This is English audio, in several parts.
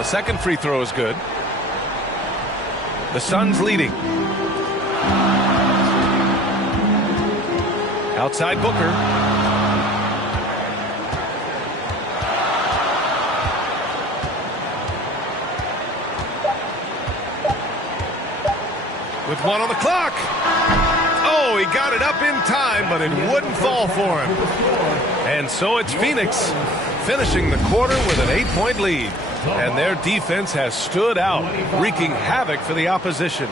the second free throw is good. The Suns leading. Outside Booker. With 1 on the clock. Oh, he got it up in time, but it wouldn't fall for him. And so it's Phoenix finishing the quarter with an 8-point lead. And their defense has stood out, wreaking havoc for the opposition.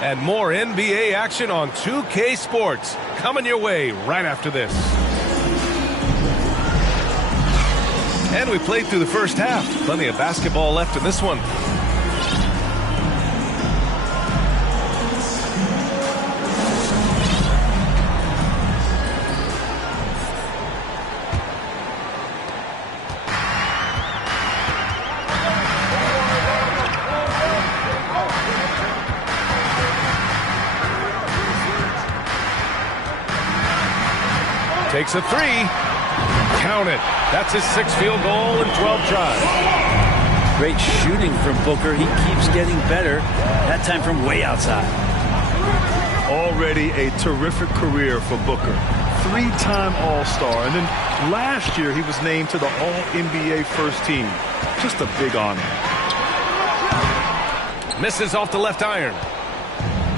And more NBA action on 2K Sports coming your way right after this. And we played through the first half. Plenty of basketball left in this one. Takes a three. Count it. That's his 6th field goal in 12 tries. Great shooting from Booker. He keeps getting better. That time from way outside. Already a terrific career for Booker. 3-time All-Star. And then last year he was named to the All-NBA first team. Just a big honor. Misses off the left iron.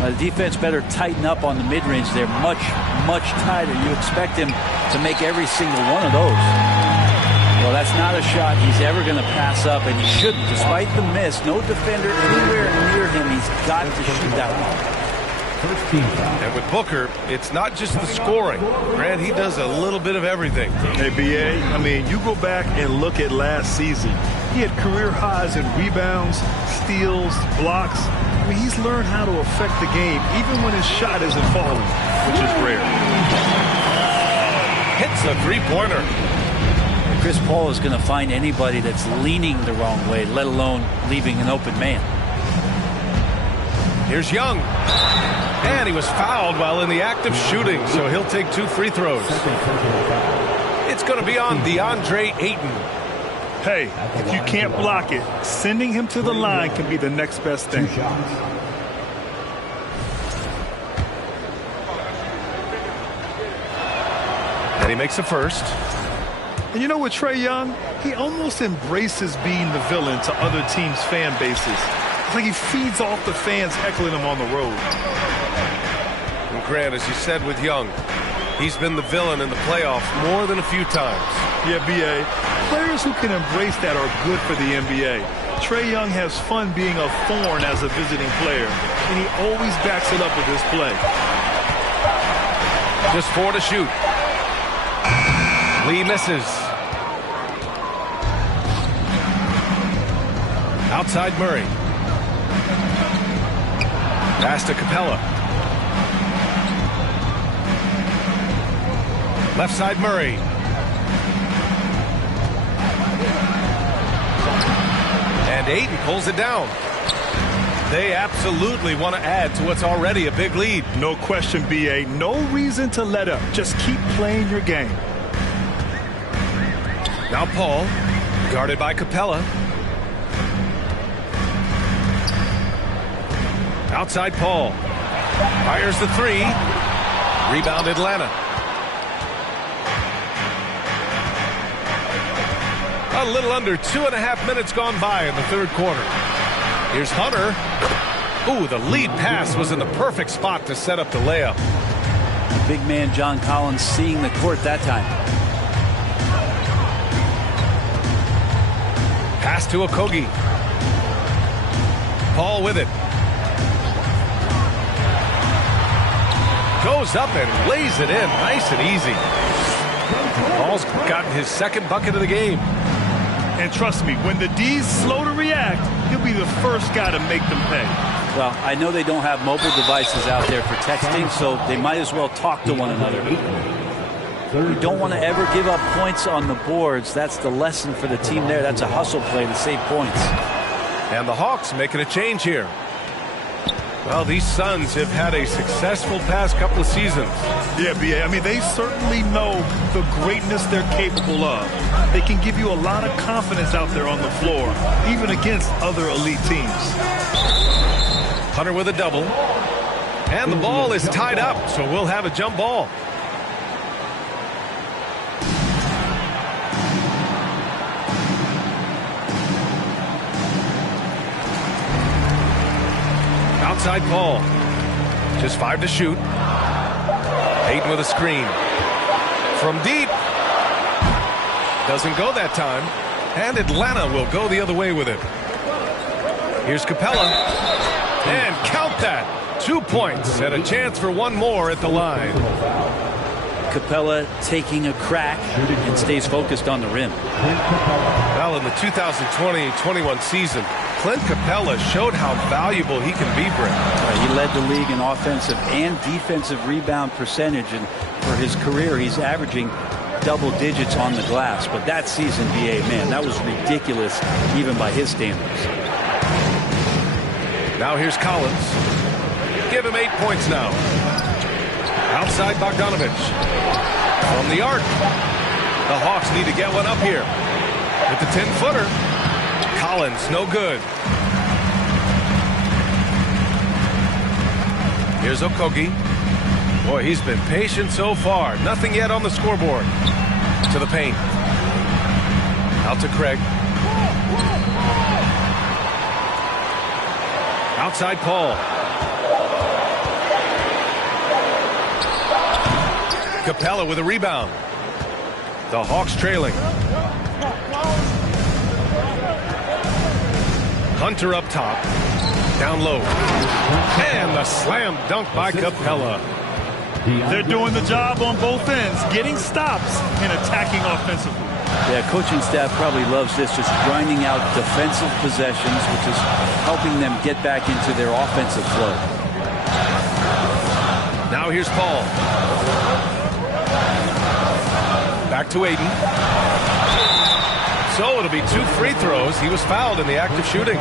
The defense better tighten up on the mid-range. They're much tighter. You expect him to make every single one of those. Well, that's not a shot he's ever going to pass up, and he shouldn't. Despite the miss, no defender anywhere near him. He's got to shoot that one. And with Booker, it's not just the scoring. Grant, he does a little bit of everything. Hey, B.A., I mean, you go back and look at last season. He had career highs in rebounds, steals, blocks. I mean, he's learned how to affect the game, even when his shot isn't falling, which is rare. Hits a three-pointer. Chris Paul is going to find anybody that's leaning the wrong way, let alone leaving an open man. Here's Young. And he was fouled while in the act of shooting, so he'll take 2 free throws. It's going to be on DeAndre Ayton. Hey, if you can't block it, sending him to the line can be the next best thing. And he makes a first. And you know what, Trae Young? He almost embraces being the villain to other teams' fan bases. It's like he feeds off the fans heckling him on the road. And Grant, as you said with Young, he's been the villain in the playoffs more than a few times. Yeah, B.A., players who can embrace that are good for the NBA. Trae Young has fun being a thorn as a visiting player, and he always backs it up with his play. Just 4 to shoot. Lee misses. Outside Murray. Pass to Capella. Left side Murray. And Ayton pulls it down. They absolutely want to add to what's already a big lead. No question, B.A. No reason to let up. Just keep playing your game. Now Paul, guarded by Capella. Outside Paul. Fires the 3. Rebound Atlanta. A little under 2.5 minutes gone by in the third quarter. Here's Hunter. Ooh, the lead pass was in the perfect spot to set up the layup. Big man John Collins seeing the court that time. Pass to Okogie. Paul with it. Goes up and lays it in nice and easy. Paul's gotten his 2nd bucket of the game. And trust me, when the D's slow to react, he'll be the first guy to make them pay. Well, I know they don't have mobile devices out there for texting, so they might as well talk to one another. You don't want to ever give up points on the boards. That's the lesson for the team there. That's a hustle play to save points. And the Hawks making a change here. Well, these Suns have had a successful past couple of seasons. Yeah, B.A. I mean, they certainly know the greatness they're capable of. They can give you a lot of confidence out there on the floor, even against other elite teams. Hunter with a double. And the ball is tied up, so we'll have a jump ball. Outside Paul. Just 5 to shoot. Ayton with a screen. From deep. Doesn't go that time. And Atlanta will go the other way with it. Here's Capella. And count that. 2 points and a chance for one more at the line. Capella taking a crack and stays focused on the rim. Well, in the 2020-21 season, Clint Capella showed how valuable he can be, Brent. He led the league in offensive and defensive rebound percentage, and for his career, he's averaging double digits on the glass. But that season, B.A., man, that was ridiculous, even by his standards. Now here's Collins. Give him 8 points now. Outside Bogdanovich. From the arc. The Hawks need to get one up here. With the 10-footer. Collins, no good. Here's Okogie. Boy, he's been patient so far. Nothing yet on the scoreboard. To the paint. Out to Craig. Outside Paul. Capella with a rebound. The Hawks trailing. Hunter up top. Down low. And the slam dunk by Capella. They're doing the job on both ends, getting stops and attacking offensively. Yeah, coaching staff probably loves this, just grinding out defensive possessions, which is helping them get back into their offensive flow. Now here's Paul. Back to Ayton. So it'll be 2 free throws. He was fouled in the act of shooting.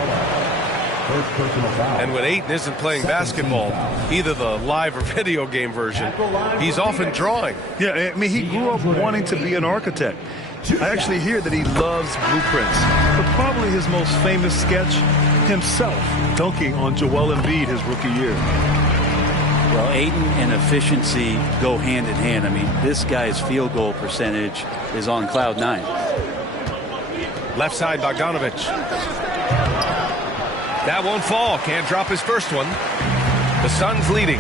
And when Ayton isn't playing basketball, either the live or video game version, he's often drawing. Yeah, I mean, he grew up wanting to be an architect. I actually hear that he loves blueprints, but probably his most famous sketch, himself dunking on Joel Embiid his rookie year. Well, Ayton and efficiency go hand in hand. I mean, this guy's field goal percentage is on cloud 9. Left side, Bogdanovich. That won't fall. Can't drop his first one. The Suns leading.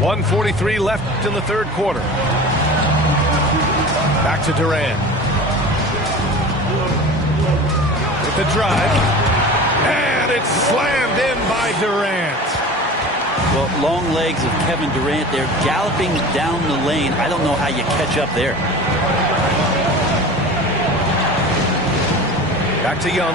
.143 left in the third quarter. Back to Durant. With the drive. And it's slammed in by Durant. Well, long legs of Kevin Durant. They're galloping down the lane. I don't know how you catch up there. Back to Young.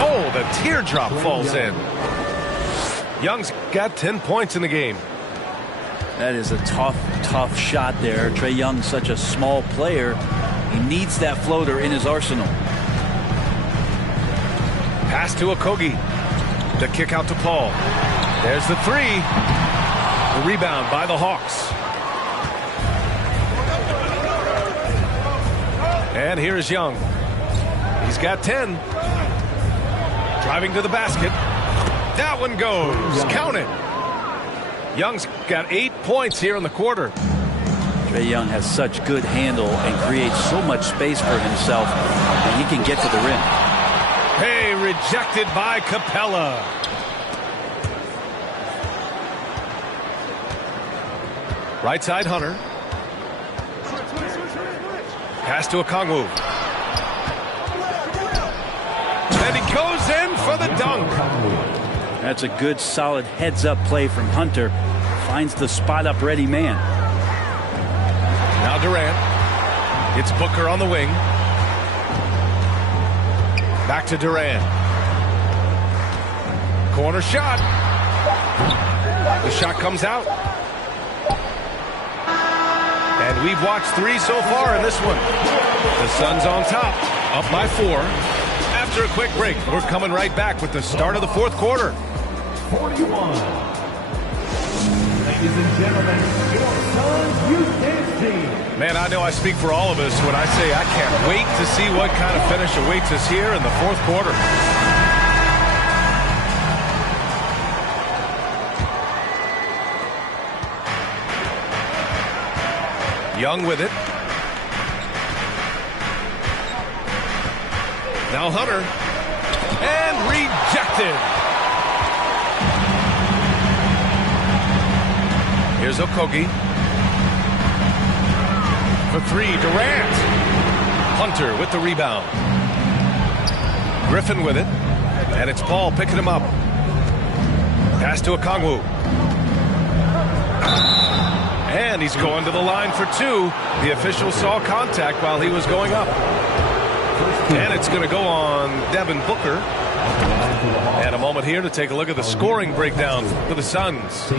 Oh, the teardrop falls in. Young's got 10 points in the game. That is a tough shot there. Trae Young's such a small player. He needs that floater in his arsenal. Pass to Okogie. The kick out to Paul. There's the 3. The rebound by the Hawks. And here is Young. He's got 10. Driving to the basket. That one goes. Count it. Young's got 8 points here in the quarter. Trae Young has such good handle and creates so much space for himself, and he can get to the rim. Hey, rejected by Capella. Right side, Hunter. Pass to Okongwu. And he goes in for the dunk. That's a good, solid heads-up play from Hunter. Finds the spot-up ready man. Now Durant. It's Booker on the wing. Back to Durant. Corner shot. The shot comes out. And we've watched 3 so far in this one. The Suns on top, up by 4. After a quick break, we're coming right back with the start of the 4th quarter. 41. Ladies and gentlemen, your Suns Youth Dance Team. Man, I know I speak for all of us when I say I can't wait to see what kind of finish awaits us here in the 4th quarter. Young with it. Now Hunter. And rejected. Here's Okogie. For 3, Durant. Hunter with the rebound. Griffin with it. And it's Paul picking him up. Pass to Okongwu. And he's going to the line for 2. The official saw contact while he was going up. And it's going to go on Devin Booker. And a moment here to take a look at the scoring breakdown for the Suns.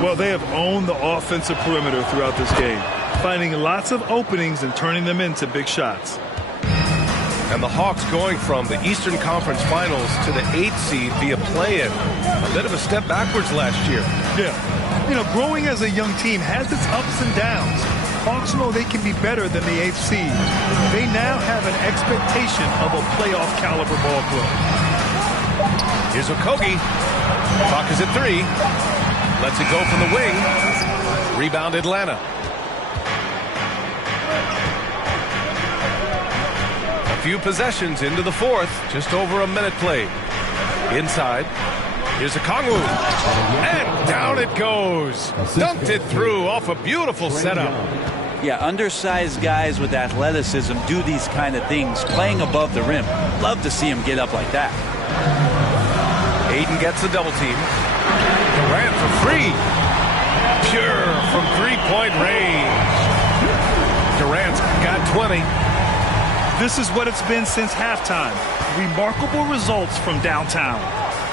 Well, they have owned the offensive perimeter throughout this game, finding lots of openings and turning them into big shots. And the Hawks going from the Eastern Conference Finals to the 8th seed via play-in. A bit of a step backwards last year. Yeah. You know, growing as a young team has its ups and downs. Hawks know they can be better than the 8th seed. They now have an expectation of a playoff caliber ball club. Here's Okogie. Clock is at 3. Lets it go from the wing. Rebound Atlanta. A few possessions into the 4th. Just over a minute played. Inside. Here's Okongwu. And down it goes. Dunked it through off a beautiful setup. Yeah, undersized guys with athleticism do these kind of things, playing above the rim. Love to see him get up like that. Aiden gets the double team. Durant for free. Pure from 3-point range. Durant's got 20. This is what it's been since halftime. Remarkable results from downtown.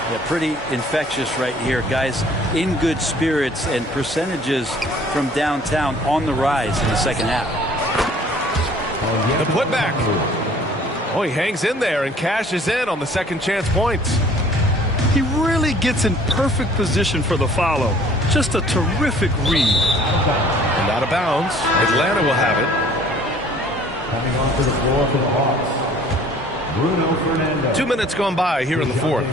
Yeah, pretty infectious right here. Guys in good spirits and percentages from downtown on the rise in the second half. The putback. Oh, he hangs in there and cashes in on the second chance points. He really gets in perfect position for the follow. Just a terrific read. And out of bounds. Atlanta will have it. Coming onto the floor for the Hawks, Bruno Fernando. 2 minutes gone by here in the 4th.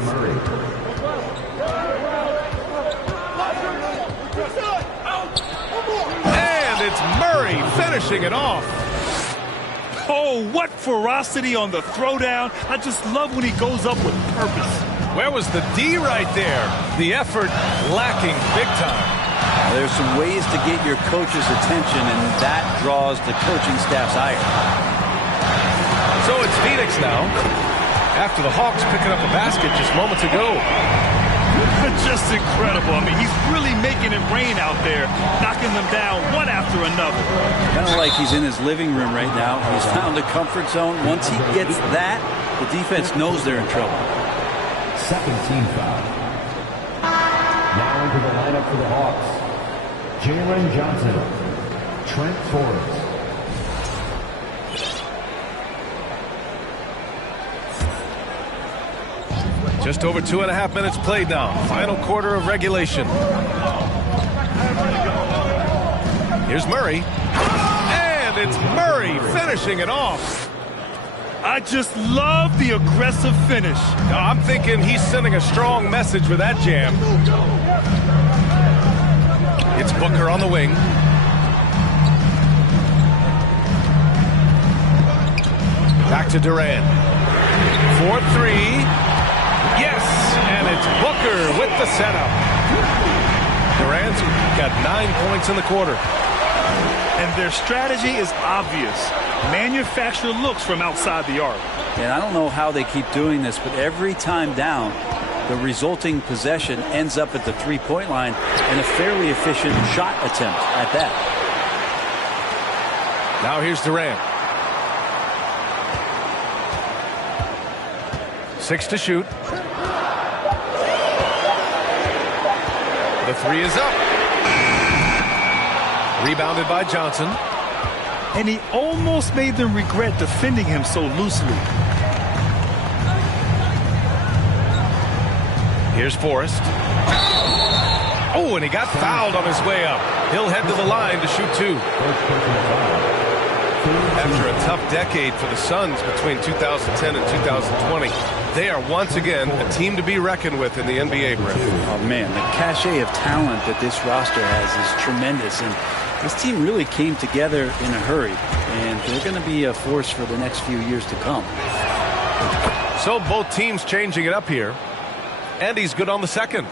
And it's Murray finishing it off. Oh, what ferocity on the throwdown. I just love when he goes up with purpose. Where was the D right there? The effort lacking big time. There's some ways to get your coach's attention, and that draws the coaching staff's ire. So it's Phoenix now, after the Hawks picking up a basket just moments ago. Just incredible. I mean, he's really making it rain out there, knocking them down one after another. Kind of like he's in his living room right now. He's found a comfort zone. Once he gets that, the defense knows they're in trouble. Second team foul. Now into the lineup for the Hawks, Jalen Johnson, Trent Forrest. Just over 2.5 minutes played now. Final quarter of regulation. Here's Murray. And it's Murray finishing it off. I just love the aggressive finish. Now, I'm thinking he's sending a strong message with that jam. It's Booker on the wing. Back to Durant. 4-3. Yes, and it's Booker with the setup. Durant's got 9 points in the quarter. And their strategy is obvious. Manufacture looks from outside the arc. And I don't know how they keep doing this, but every time down, the resulting possession ends up at the three-point line and a fairly efficient shot attempt at that. Now here's Durant. 6 to shoot. The 3 is up. Rebounded by Johnson. And he almost made them regret defending him so loosely. Here's Forrest. Oh, and he got fouled on his way up. He'll head to the line to shoot 2. After a tough decade for the Suns between 2010 and 2020, they are once again a team to be reckoned with in the NBA, Brent. Oh, man, the cachet of talent that this roster has is tremendous. And this team really came together in a hurry. And they're going to be a force for the next few years to come. So both teams changing it up here. And he's good on the second.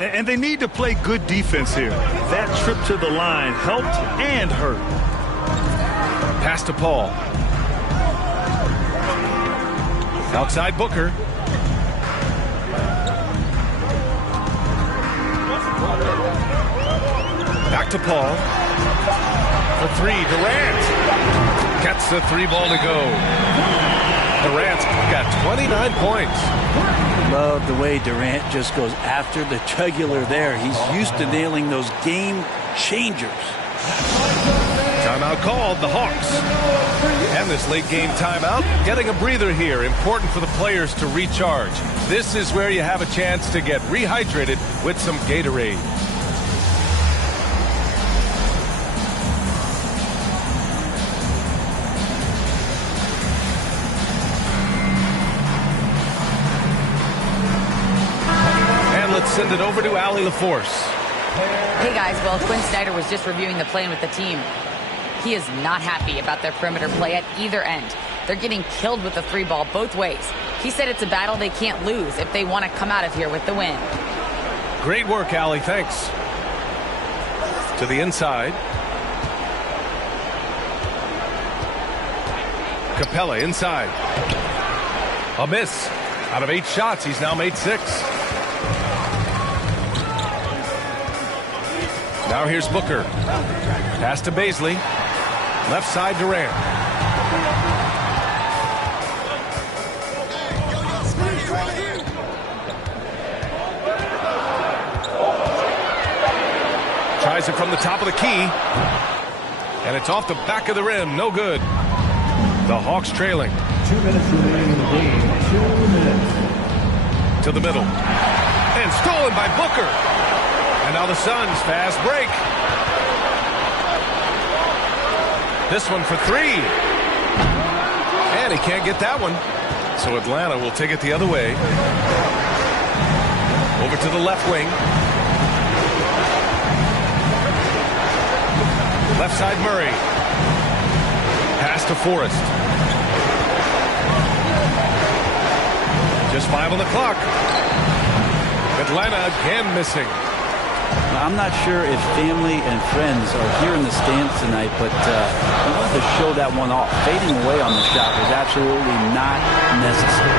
And they need to play good defense here. That trip to the line helped and hurt. Pass to Paul. Outside Booker. Back to Paul. For 3, Durant. Gets the 3 ball to go. Durant's got 29 points. Love the way Durant just goes after the jugular there. He's used to nailing those game changers. Timeout called, the Hawks. And this late game timeout, getting a breather here. Important for the players to recharge. This is where you have a chance to get rehydrated with some Gatorade. Send it over to Allie LaForce. Hey guys, well, Quinn Snyder was just reviewing the plan with the team. He is not happy about their perimeter play at either end. They're getting killed with the 3 ball both ways. He said it's a battle they can't lose if they want to come out of here with the win. Great work, Allie. Thanks. To the inside. Capella inside. A miss. Out of 8 shots, he's now made 6. Now here's Booker. Pass to Bazley. Left side Durant. Tries it from the top of the key. And it's off the back of the rim. No good. The Hawks trailing. 2 minutes remaining in the game. 2 minutes. To the middle. And stolen by Booker. And now the Suns fast break. This one for 3. And he can't get that one. So Atlanta will take it the other way. Over to the left wing. Left side Murray. Pass to Forrest. Just 5 on the clock. Atlanta again missing. I'm not sure if family and friends are here in the stands tonight, but we wanted to show that one off. Fading away on the shot was absolutely not necessary.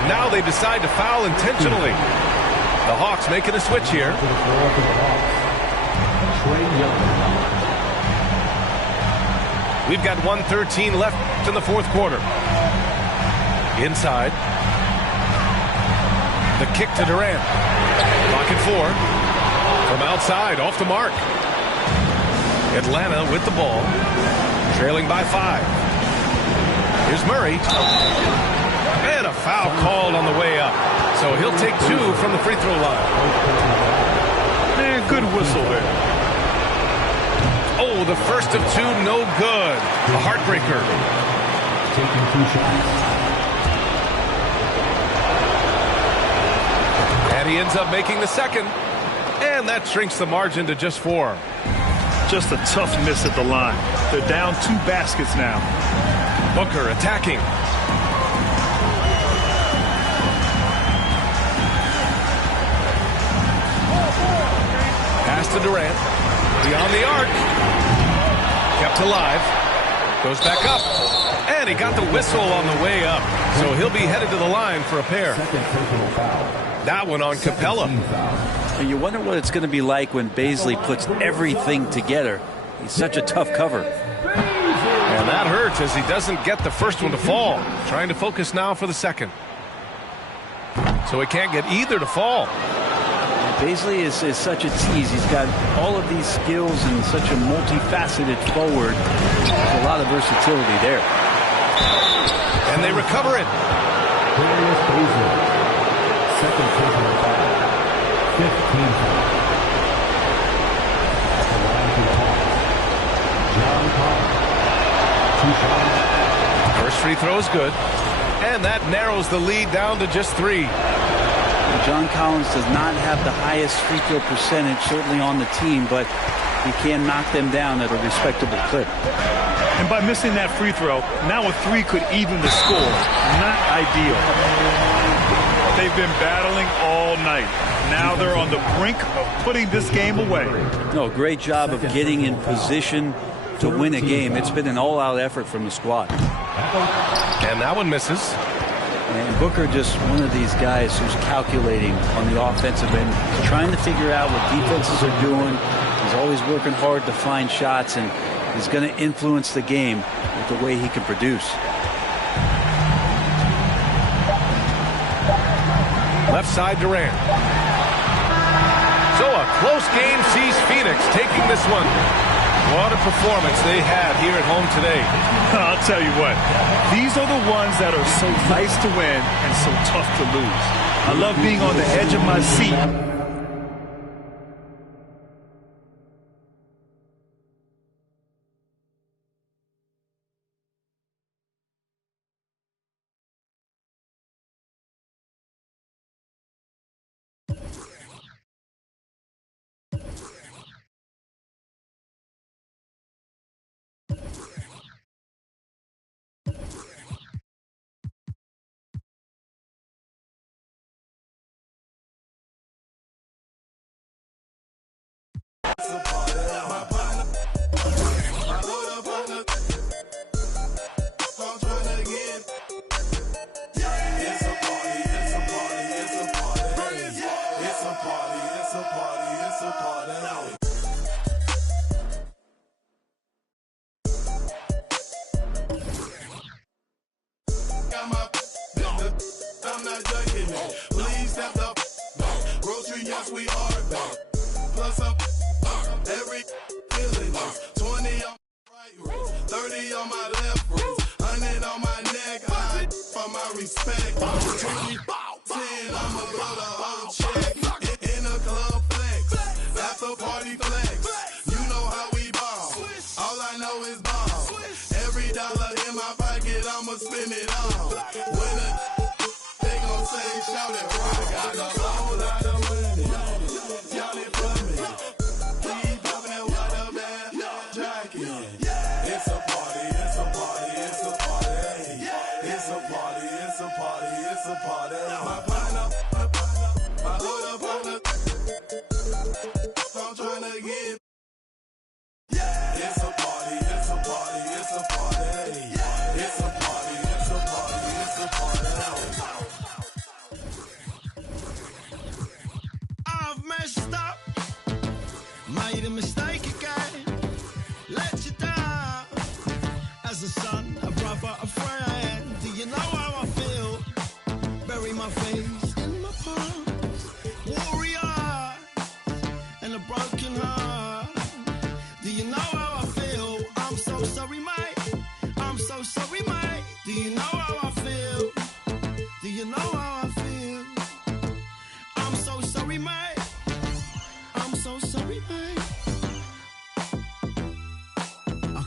And now they decide to foul intentionally. The Hawks making a switch here. We've got 1:13 left in the 4th quarter. Inside. The kick to Durant. Pocket 4. From outside, off the mark. Atlanta with the ball. Trailing by 5. Here's Murray. And a foul called on the way up. So he'll take 2 from the free throw line. Man, good whistle there. Oh, the first of 2, no good. A heartbreaker. Taking 2 shots. And he ends up making the second. And that shrinks the margin to just 4. Just a tough miss at the line. They're down 2 baskets now. Booker attacking. Pass to Durant. Beyond the arc. Kept alive. Goes back up. And he got the whistle on the way up. So he'll be headed to the line for a pair. That one on Capella. And you wonder what it's going to be like when Bazley puts everything together. He's such a tough cover. And that hurts as he doesn't get the first one to fall. Trying to focus now for the second. So he can't get either to fall. Baisley is such a tease. He's got all of these skills and such a multifaceted forward. There's a lot of versatility there. And they recover it. Darius Baisley, second personal foul, 15th foul. At the line for the Hawks, John Collins, 2 shots. First free throw is good. And that narrows the lead down to just 3. John Collins does not have the highest free throw percentage, certainly on the team, but he can knock them down at a respectable clip. And by missing that free throw, now a 3 could even the score. Not ideal. They've been battling all night. Now they're on the brink of putting this game away. No, great job of getting in position to win a game. It's been an all-out effort from the squad. And that one misses. And Booker just one of these guys who's calculating on the offensive end. He's trying to figure out what defenses are doing. He's always working hard to find shots, and he's going to influence the game with the way he can produce. Left side Durant. So a close game sees Phoenix taking this one. What a performance they had here at home today. I'll tell you what, these are the ones that are so nice to win and so tough to lose. I love being on the edge of my seat.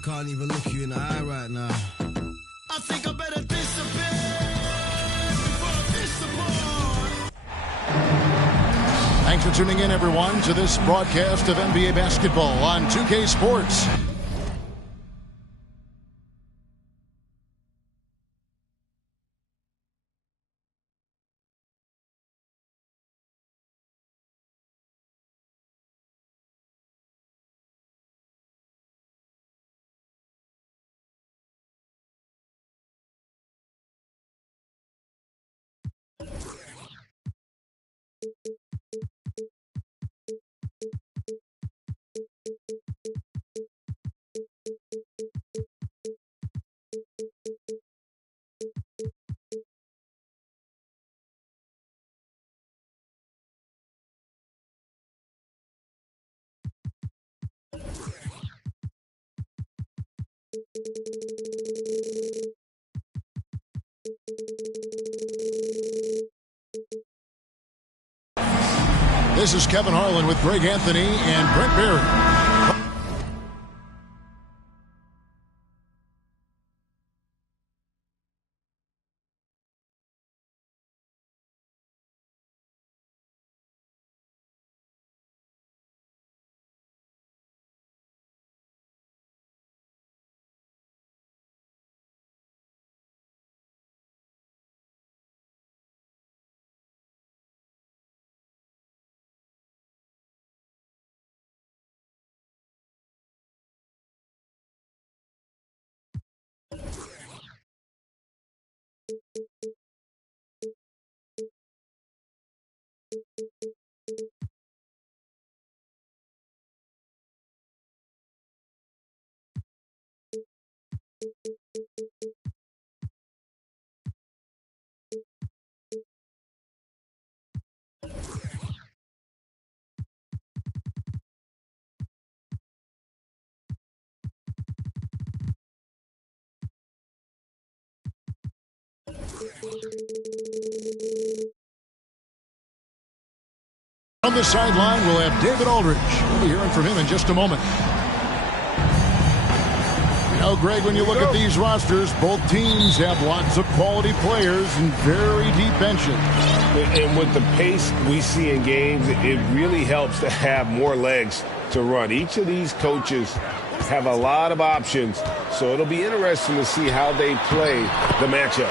Can't even look you in the eye right now. I think I better disappear before I disappoint. Thanks for tuning in, everyone, to this broadcast of NBA basketball on 2K Sports. This is Kevin Harlan with Greg Anthony and Brent Barry. On the sideline, we'll have David Aldridge. We'll be hearing from him in just a moment. You know, Greg, when you look at these rosters, both teams have lots of quality players and very deep benches. And with the pace we see in games, it really helps to have more legs to run. Each of these coaches have a lot of options, so it'll be interesting to see how they play the matchups.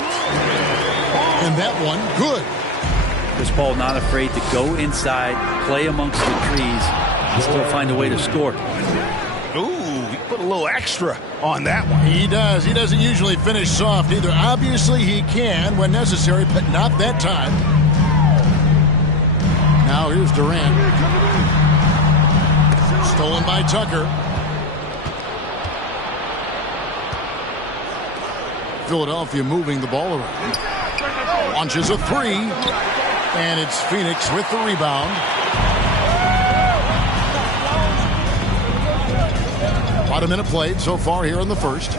And that one, good. Chris Paul not afraid to go inside, play amongst the trees, and still find a way to score. Ooh, he put a little extra on that one. He does. He doesn't usually finish soft either. Obviously, he can when necessary, but not that time. Now here's Durant. Stolen by Tucker. Philadelphia moving the ball around. Launches a three. And it's Phoenix with the rebound. About a minute played so far here in the first.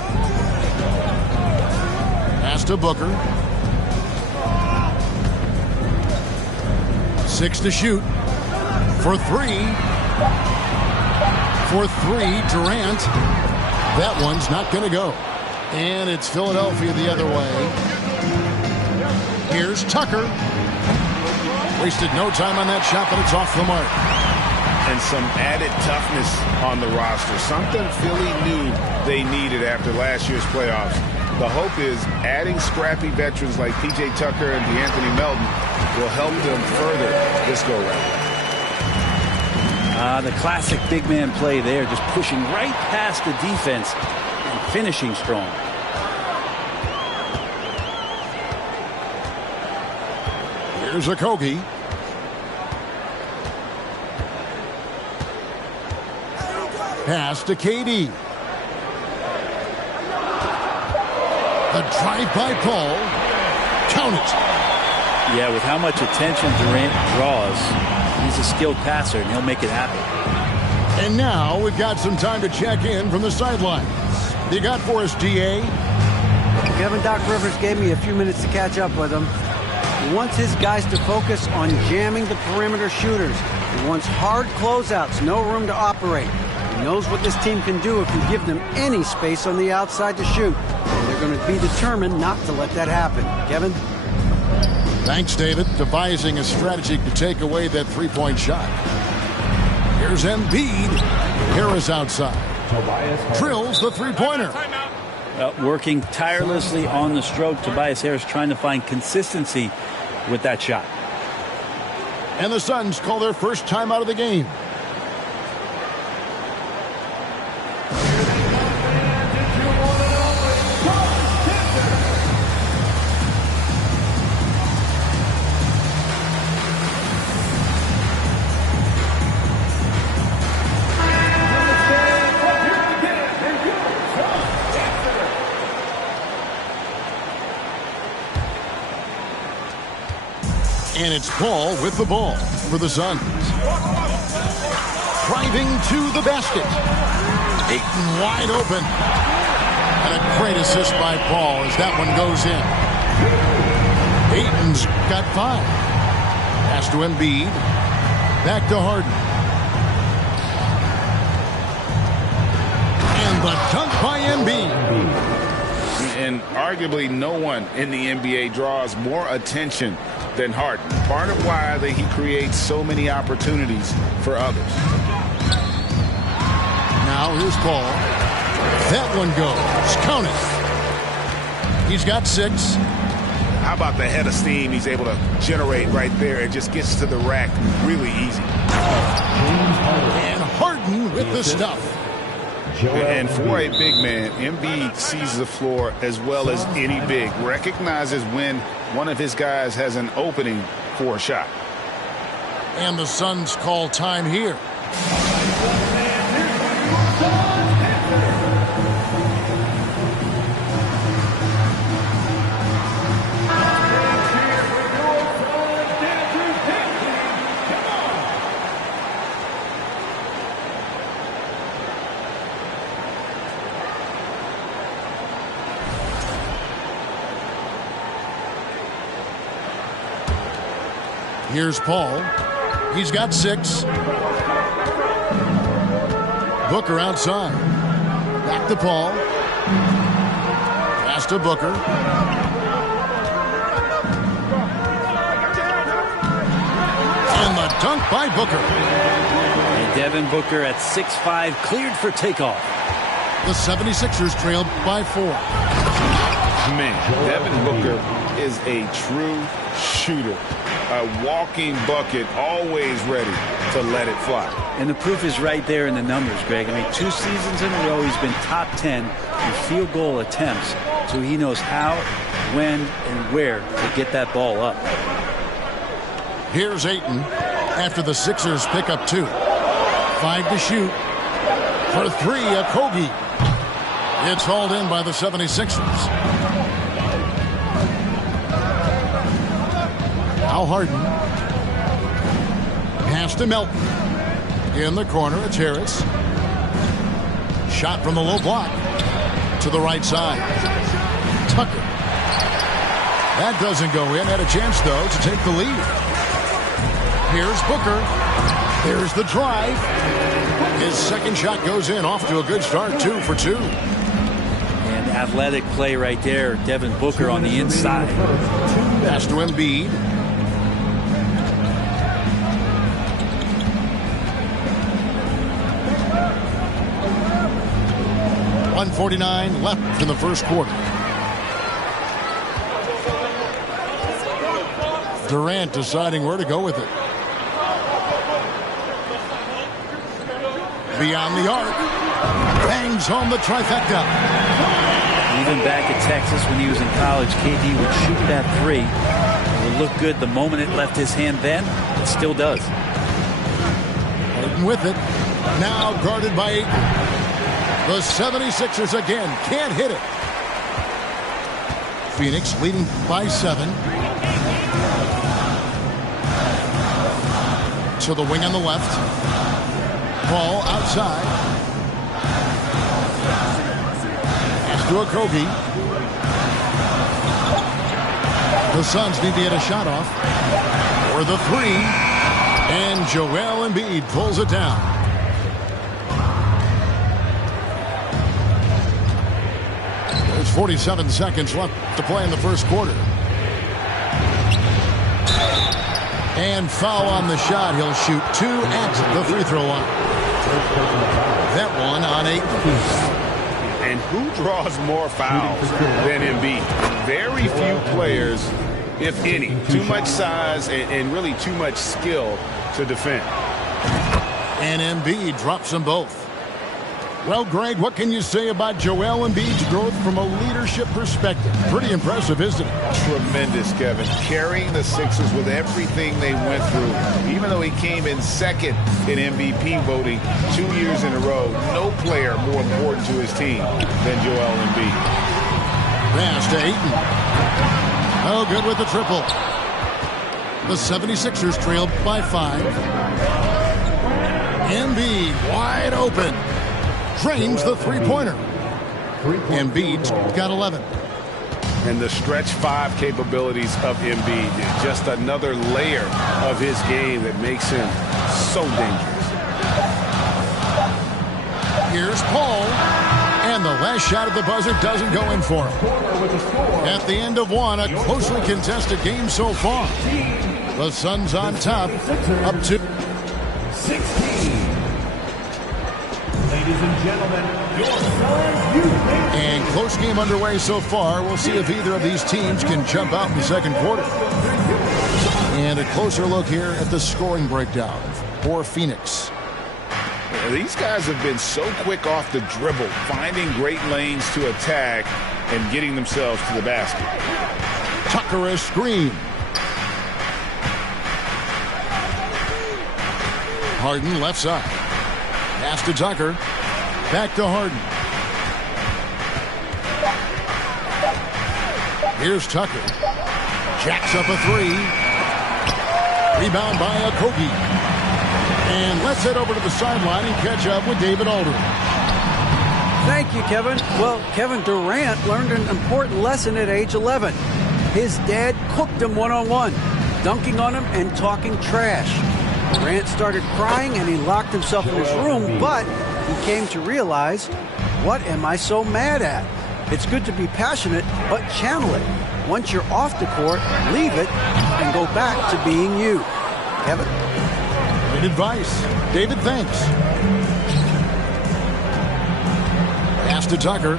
Pass to Booker. 6 to shoot. For three. Durant. That one's not going to go. And it's Philadelphia the other way. Here's Tucker. Wasted no time on that shot, but it's off the mark. And some added toughness on the roster. Something Philly knew they needed after last year's playoffs. The hope is adding scrappy veterans like P.J. Tucker and DeAnthony Melton will help them further this go-round. The classic big man play there, just pushing right past the defense and finishing strong. Here's Okogie. Pass to KD. The drive by Paul. Count it. Yeah, with how much attention Durant draws, he's a skilled passer, and he'll make it happen. And now we've got some time to check in from the sidelines. You got for us, DA? Kevin, Doc Rivers gave me a few minutes to catch up with him. He wants his guys to focus on jamming the perimeter shooters. He wants hard closeouts, no room to operate. He knows what this team can do if you give them any space on the outside to shoot. And they're going to be determined not to let that happen. Kevin? Thanks, David. Devising a strategy to take away that three-point shot. Here's Embiid. Harris outside. Drills the three-pointer. Working tirelessly on the stroke. Tobias Harris trying to find consistency with that shot. And the Suns call their first time out of the game. And it's Paul with the ball for the Suns. Driving to the basket. Ayton wide open. And a great assist by Paul as that one goes in. Ayton's got 5. Pass to Embiid. Back to Harden. And the dunk by Embiid. And arguably no one in the NBA draws more attention than Harden. Part of why he creates so many opportunities for others. Now here's Paul. That one goes. Count it. He's got 6. How about the head of steam he's able to generate right there? It just gets to the rack really easy. And Harden with the stuff. And for a big man, Embiid sees the floor as well as any big. Recognizes when one of his guys has an opening for a shot. And the Suns call time here. Here's Paul. He's got 6. Booker outside. Back to Paul. Pass to Booker. And the dunk by Booker. And Devin Booker at 6'5", cleared for takeoff. The 76ers trail by 4. Man, Devin Booker is a true shooter. A walking bucket, always ready to let it fly. And the proof is right there in the numbers, Greg. I mean, 2 seasons in a row, he's been top 10 in field goal attempts. So he knows how, when, and where to get that ball up. Here's Ayton after the Sixers pick up 2. 5 to shoot. For 3, Okogie. It's hauled in by the 76ers. Now Harden. Pass to Melton. In the corner, it's Harris. Shot from the low block. To the right side. Tucker. That doesn't go in. Had a chance, though, to take the lead. Here's Booker. There's the drive. His second shot goes in. Off to a good start. 2 for 2. And athletic play right there. Devin Booker on the inside. Pass to Embiid. 1:49 left in the first quarter. Durant deciding where to go with it. Beyond the arc. Bangs home the trifecta. Even back at Texas when he was in college, KD would shoot that 3. It would look good the moment it left his hand then. It still does. Harden with it. Now guarded by Ayton. The 76ers again can't hit it. Phoenix leading by 7. To the wing on the left. Ball outside. Pass to Okogie. The Suns need to get a shot off. For the 3. And Joel Embiid pulls it down. There's 47 seconds left to play in the first quarter. And foul on the shot. He'll shoot 2 at the free throw line. That one on 8. And who draws more fouls than Embiid? Very few players, if any. Too much size and really too much skill to defend. And Embiid drops them both. Well, Greg, what can you say about Joel Embiid's growth from a leadership perspective? Pretty impressive, isn't it? Tremendous, Kevin. Carrying the Sixers with everything they went through. Even though he came in second in MVP voting 2 years in a row, no player more important to his team than Joel Embiid. Pass to Ayton. Oh, good with the triple. The 76ers trailed by 5. Embiid wide open. Drains the three-pointer. Embiid's got 11. And the stretch 5 capabilities of Embiid, just another layer of his game that makes him so dangerous. Here's Paul. And the last shot at the buzzer doesn't go in for him. At the end of one, a closely contested game so far. The Suns on top, up to 16. Ladies and gentlemen, your Suns. And close game underway so far. We'll see if either of these teams can jump out in the second quarter. And a closer look here at the scoring breakdown for Phoenix. These guys have been so quick off the dribble, finding great lanes to attack and getting themselves to the basket. Tucker a screen. Harden left side. Pass to Tucker. Back to Harden. Here's Tucker. Jacks up a three. Rebound by Okogie. And let's head over to the sideline and catch up with David Aldridge. Thank you, Kevin. Well, Kevin Durant learned an important lesson at age 11. His dad cooked him one-on-one, dunking on him and talking trash. Durant started crying and he locked himself in his room, but he came to realize, what am I so mad at? It's good to be passionate, but channel it. Once you're off the court, leave it and go back to being you. Kevin? Great advice. David, thanks. Pass to Tucker.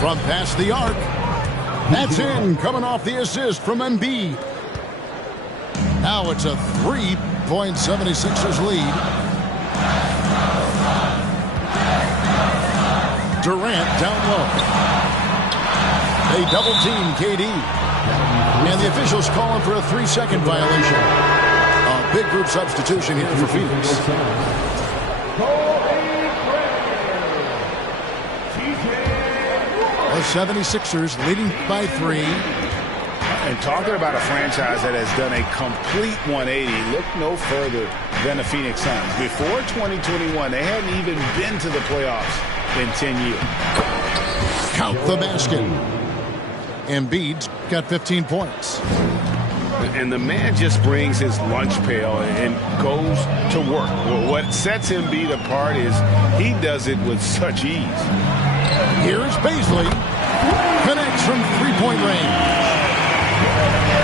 From past the arc. That's in, coming off the assist from Embiid. Now it's a 3.76ers lead. Durant down low. They double team KD. And the officials calling for a 3-second violation. A big group substitution here for Phoenix. The 76ers leading by 3. And talking about a franchise that has done a complete 180, look no further than the Phoenix Suns. Before 2021, they hadn't even been to the playoffs in 10 years. Count the basket. Embiid's got 15 points. And the man just brings his lunch pail and goes to work. Well, what sets Embiid apart is he does it with such ease. Here's Paisley. Connects from three-point range.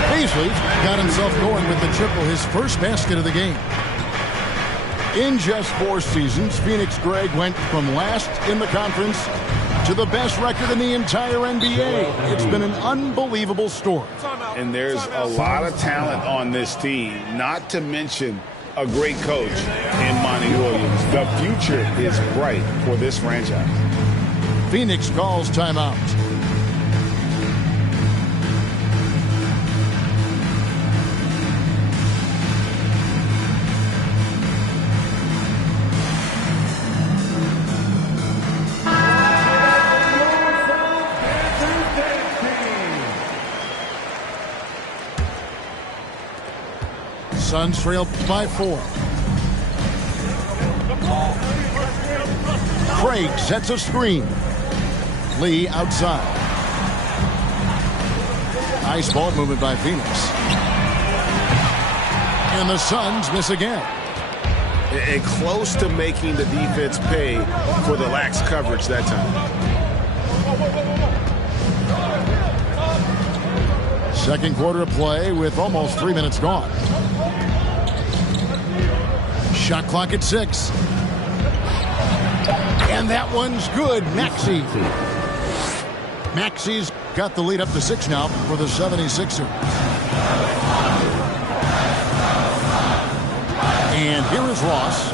Paisley's got himself going with the triple, his first basket of the game. In just 4 seasons, Phoenix Greg went from last in the conference to the best record in the entire NBA. It's been an unbelievable story. And there's a lot of talent on this team, not to mention a great coach in Monty Williams. The future is bright for this franchise. Phoenix calls timeout. Suns trail by 4. Craig sets a screen. Lee outside. Nice ball movement by Phoenix. And the Suns miss again. And close to making the defense pay for the lax coverage that time. Second quarter of play with almost 3 minutes gone. Shot clock at 6. And that one's good. Maxey. Maxey's got the lead up to 6 now for the 76ers. And here is Ross.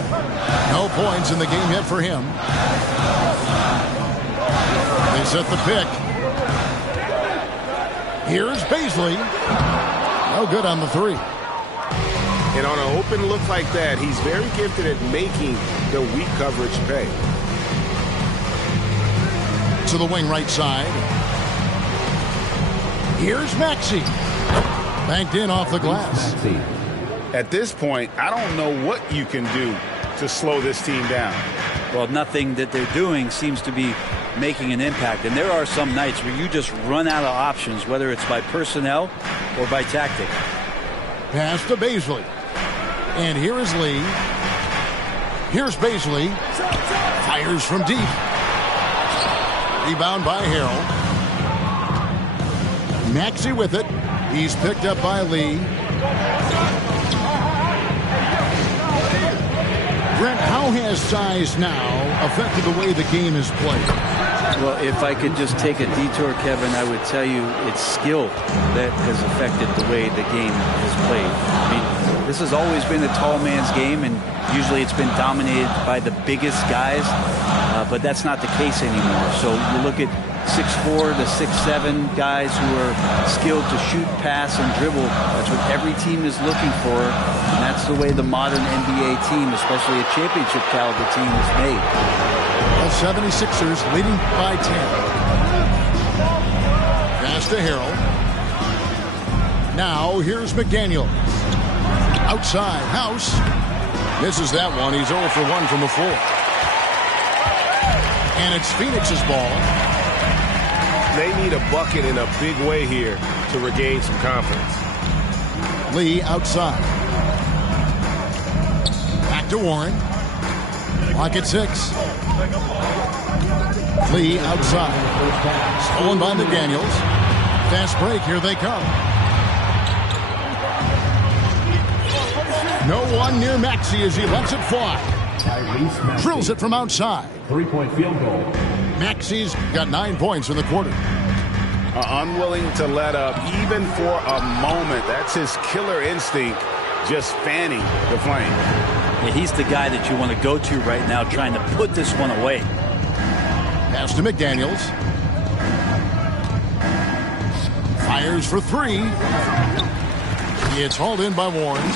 No points in the game yet for him. They set the pick. Here's Paisley. No good on the 3. And on an open look like that, he's very gifted at making the weak coverage pay. To the wing right side. Here's Maxey. Banked in off the glass. At this point, I don't know what you can do to slow this team down. Well, nothing that they're doing seems to be making an impact. And there are some nights where you just run out of options, whether it's by personnel or by tactic. Pass to Baisley. And here is Lee. Here's Baisley. Fires from deep. Rebound by Harrell. Maxey with it. He's picked up by Lee. Brent, how has size now affected the way the game is played? Well, if I could just take a detour, Kevin, I would tell you it's skill that has affected the way the game is played. I mean, this has always been a tall man's game, and usually it's been dominated by the biggest guys, but that's not the case anymore. So you look at 6'4" to 6'7" guys who are skilled to shoot, pass, and dribble. That's what every team is looking for, and that's the way the modern NBA team, especially a championship caliber team, is made. The 76ers leading by 10. Pass to Harrell. Now here's McDaniel. Outside, House. Misses that one. He's 0 for 1 from the floor. And it's Phoenix's ball. They need a bucket in a big way here to regain some confidence. Lee outside. Back to Warren. Clock at 6. Lee outside. Stolen by McDaniels. Fast break. Here they come. No one near Maxey as he lets it fly. Drills it from outside. 3-point field goal. Maxey's got 9 points in the quarter. Unwilling to let up even for a moment. That's his killer instinct, just fanning the flame. Yeah, he's the guy that you want to go to right now, trying to put this one away. Pass to McDaniels. Fires for 3. It's hauled in by Warren.